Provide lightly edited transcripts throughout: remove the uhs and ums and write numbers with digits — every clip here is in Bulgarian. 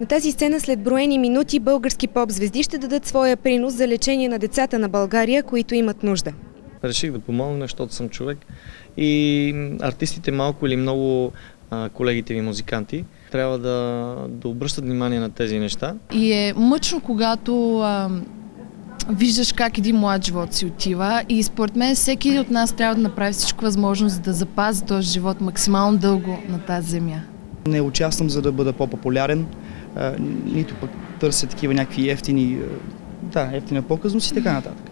На тази сцена след броени минути български поп-звезди ще дадат своя принос за лечение на децата на България, които имат нужда. Реших да помогна, защото съм човек и артистите малко или много, колегите ми музиканти, трябва да обръщат внимание на тези неща. И е мъчно, когато виждаш как един млад живот си отива и според мен всеки от нас трябва да направи всичко възможно, за да запази този живот максимално дълго на тази земя. Не участвам, за да бъда по-популярен, нито пък търся такива някакви ефтина показност и така нататък.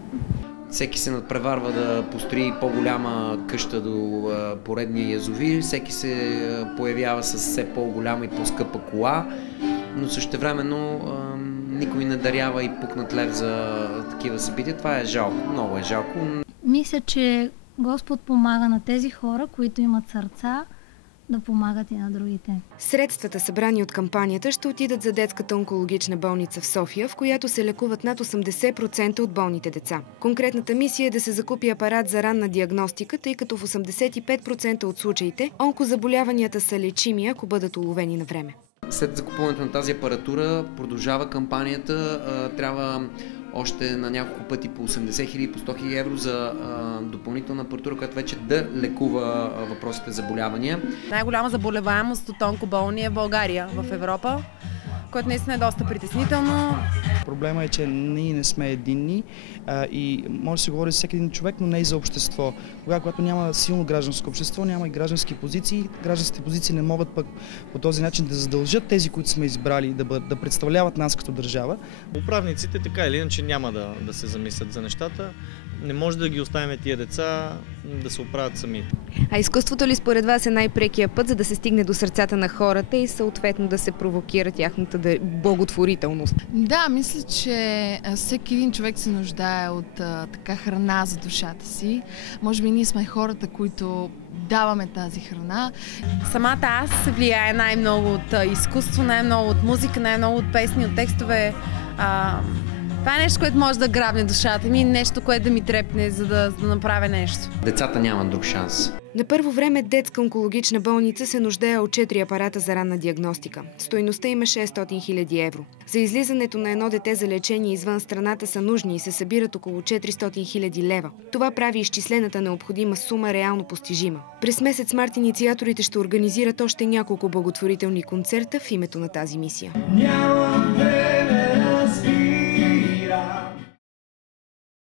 Всеки се надпреварва да построи по-голяма къща до поредния язовир, всеки се появява с все по-голяма и по-скъпа кола, но същевременно никой не дарява и пукнат лев за такива събития. Това е жалко, много е жалко. Мисля, че Господ помага на тези хора, които имат сърца, да помагат и на другите. Средствата, събрани от кампанията, ще отидат за детската онкологична болница в София, в която се лекуват над 80% от болните деца. Конкретната мисия е да се закупи апарат за ранна диагностика, тъй като в 85% от случаите онкозаболяванията са лечими, ако бъдат уловени на време. След закупуването на тази апаратура продължава кампанията. Трябва още на няколко пъти по 80 000, по 100 000 евро за допълнителна апаратура, която вече да лекува въпросите заболявания. Най-голяма заболеваемост от онкоболни е в България, в Европа, което наистина е доста притеснително. Проблема е, че ние не сме единни и може да се говори за всеки един човек, но не и за общество. Когато няма силно гражданско общество, няма и граждански позиции. Гражданските позиции не могат пък по този начин да задължат тези, които сме избрали, да представляват нас като държава. Управниците така или иначе няма да се замислят за нещата. Не може да ги оставим тия деца да се оправят сами. А изкуството ли според вас е най-прекия път, за да се стигне до сърцата на хората и съответно да се провокира тяхната благотворителност? Да, мисля, че всеки един човек се нуждае от така храна за душата си. Може би ние сме хората, които даваме тази храна. Самата аз се влияе най-много от изкуство, най-много от музика, най-много от песни, от текстове. Това е нещо, което може да грабне душата ми, нещо, което да ми трепне, за да направя нещо. Децата нямат друг шанс. На първо време детска онкологична болница се нуждае от 4 апарата за ранна диагностика. Стойността им е 600 000 евро. За излизането на едно дете за лечение извън страната са нужни и се събират около 400 000 лева. Това прави изчислената необходима сума реално постижима. През месец март инициаторите ще организират още няколко благотворителни концерта в името на тази мисия.